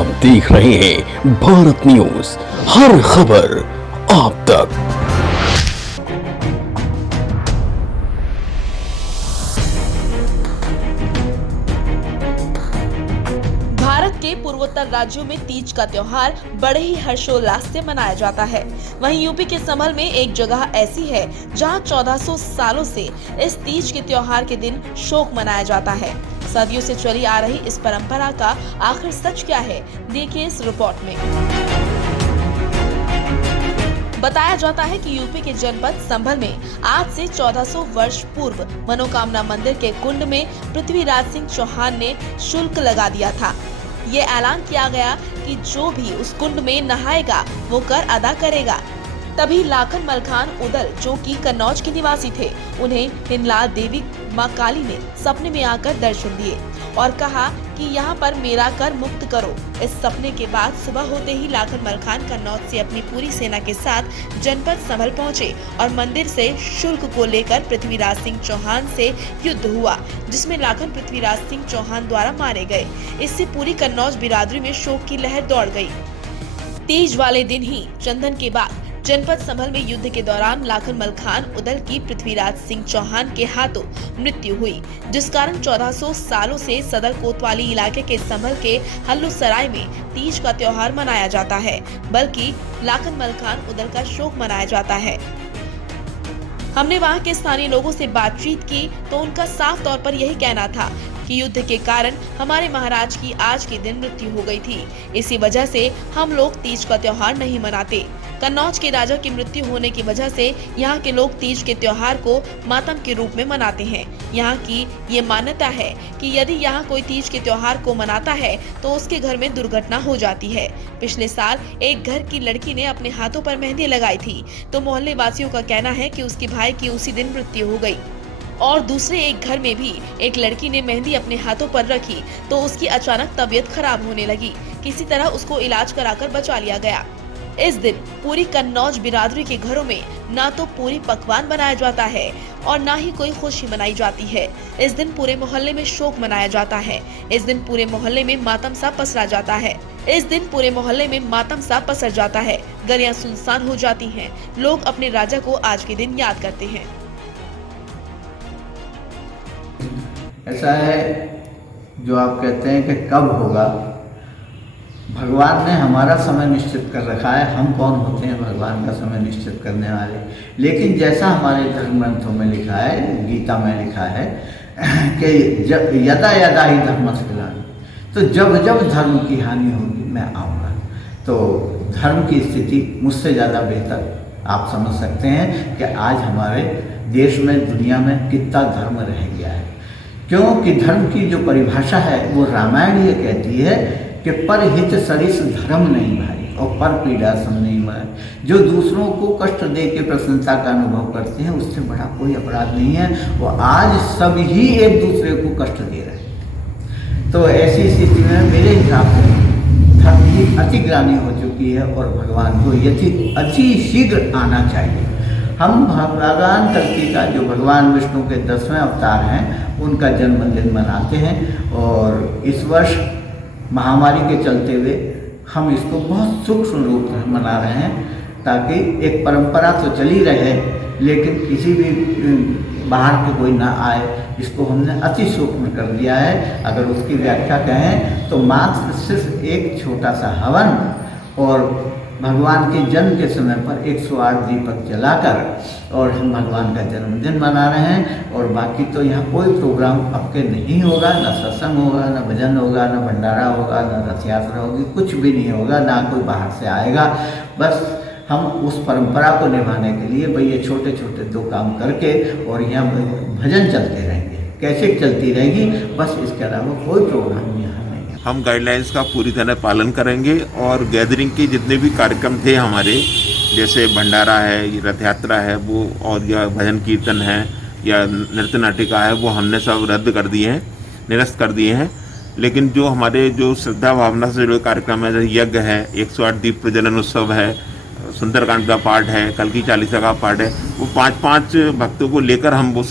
आप देख रहे हैं भारत न्यूज, हर खबर आप तक। भारत के पूर्वोत्तर राज्यों में तीज का त्योहार बड़े ही हर्षोल्लास से मनाया जाता है। वहीं यूपी के संभल में एक जगह ऐसी है जहां 1400 सालों से इस तीज के त्योहार के दिन शोक मनाया जाता है। सदियों से चली आ रही इस परंपरा का आखिर सच क्या है, देखिए इस रिपोर्ट में। बताया जाता है कि यूपी के जनपद संभल में आज से 1400 वर्ष पूर्व मनोकामना मंदिर के कुंड में पृथ्वीराज सिंह चौहान ने शुल्क लगा दिया था। ये ऐलान किया गया कि जो भी उस कुंड में नहाएगा वो कर अदा करेगा। तभी लाखन मलखान उदल, जो कि कन्नौज के निवासी थे, उन्हें हिंगलाज देवी मां काली ने सपने में आकर दर्शन दिए और कहा कि यहाँ पर मेरा कर मुक्त करो। इस सपने के बाद सुबह होते ही लाखन मलखान कन्नौज से अपनी पूरी सेना के साथ जनपद संभल पहुँचे और मंदिर से शुल्क को लेकर पृथ्वीराज सिंह चौहान से युद्ध हुआ, जिसमें लाखन पृथ्वीराज सिंह चौहान द्वारा मारे गए। इससे पूरी कन्नौज बिरादरी में शोक की लहर दौड़ गई। तीज वाले दिन ही चंदन के बाद जनपद संभल में युद्ध के दौरान लाखन मलखान उदल की पृथ्वीराज सिंह चौहान के हाथों मृत्यु हुई, जिस कारण 1400 सालों से सदर कोतवाली इलाके के संभल के हल्लू सराय में तीज का त्योहार मनाया जाता है, बल्कि लाखन मलखान उदल का शोक मनाया जाता है। हमने वहां के स्थानीय लोगों से बातचीत की तो उनका साफ तौर पर यही कहना था कि युद्ध के कारण हमारे महाराज की आज के दिन मृत्यु हो गई थी। इसी वजह से हम लोग तीज का त्योहार नहीं मनाते। कन्नौज के राजा की मृत्यु होने की वजह से यहाँ के लोग तीज के त्योहार को मातम के रूप में मनाते हैं। यहाँ की ये मान्यता है कि यदि यहाँ कोई तीज के त्योहार को मनाता है तो उसके घर में दुर्घटना हो जाती है। पिछले साल एक घर की लड़की ने अपने हाथों पर मेहंदी लगाई थी तो मोहल्ले वासियों का कहना है कि उसके भाई की उसी दिन मृत्यु हो गई। और दूसरे एक घर में भी एक लड़की ने मेहंदी अपने हाथों पर रखी तो उसकी अचानक तबीयत खराब होने लगी। किसी तरह उसको इलाज कराकर बचा लिया गया। इस दिन पूरी कन्नौज बिरादरी के घरों में ना तो पूरी पकवान बनाया जाता है और ना ही कोई खुशी मनाई जाती है। इस दिन पूरे मोहल्ले में शोक मनाया जाता है। इस दिन पूरे मोहल्ले में मातम सा पसरा जाता है। इस दिन पूरे मोहल्ले में मातम सा पसर जाता है। गलियां सुनसान हो जाती हैं। लोग अपने राजा को आज के दिन याद करते हैं। ऐसा है जो आप कहते हैं कि कब होगा, भगवान ने हमारा समय निश्चित कर रखा है। हम कौन होते हैं भगवान का समय निश्चित करने वाले। लेकिन जैसा हमारे धर्म ग्रंथों में लिखा है, गीता में लिखा है कि यदा यदा ही धर्मस्य ग्लानि, तो जब जब धर्म की हानि होगी मैं आऊँगा। तो धर्म की स्थिति मुझसे ज़्यादा बेहतर आप समझ सकते हैं कि आज हमारे देश में, दुनिया में कितना धर्म रह गया है। क्योंकि धर्म की जो परिभाषा है वो रामायण ये कहती है कि परहित सरिस धर्म नहीं भाई और पर पीड़ा सम नहीं भाई। जो दूसरों को कष्ट दे के प्रसन्नता का अनुभव करते हैं उससे बड़ा कोई अपराध नहीं है। वो आज सब ही एक दूसरे को कष्ट दे रहे हैं। तो ऐसी स्थिति में मेरे हिसाब से धर्म की अतिग्लानि हो चुकी है और भगवान को अति शीघ्र आना चाहिए। हम भगवान कल्कि का, जो भगवान विष्णु के 10वें अवतार हैं, उनका जन्मदिन मनाते हैं और इस वर्ष महामारी के चलते हुए हम इसको बहुत सूक्ष्म रूप में मना रहे हैं ताकि एक परंपरा तो चली रहे लेकिन किसी भी बाहर के कोई ना आए। इसको हमने अति सूक्ष्म कर दिया है। अगर उसकी व्याख्या कहें तो मात्र सिर्फ एक छोटा सा हवन और भगवान के जन्म के समय पर 108 दीपक जलाकर और हम भगवान का जन्मदिन मना रहे हैं। और बाकी तो यहाँ कोई प्रोग्राम आपके नहीं होगा, ना सत्संग होगा, ना भजन होगा, ना भंडारा होगा, ना रथ यात्रा होगी, कुछ भी नहीं होगा, ना कोई बाहर से आएगा। बस हम उस परंपरा को निभाने के लिए भाई ये छोटे छोटे 2 काम करके और यहाँ भजन चलते रहेंगे। कैसे चलती रहेगी, बस इसके अलावा कोई प्रोग्राम यहाँ नहीं है। हम गाइडलाइंस का पूरी तरह पालन करेंगे और गैदरिंग के जितने भी कार्यक्रम थे हमारे, जैसे भंडारा है, रथ यात्रा है, वो और या भजन कीर्तन है या नृत्य नाटिका है, वो हमने सब रद्द कर दिए हैं, निरस्त कर दिए हैं। लेकिन जो हमारे जो श्रद्धा भावना से जुड़े कार्यक्रम है, जैसे यज्ञ है, 108 दीप प्रज्वलन उत्सव है, सुंदरकांड का पाठ है, कल की 40 का पाठ है, वो 5-5 भक्तों को लेकर हम वो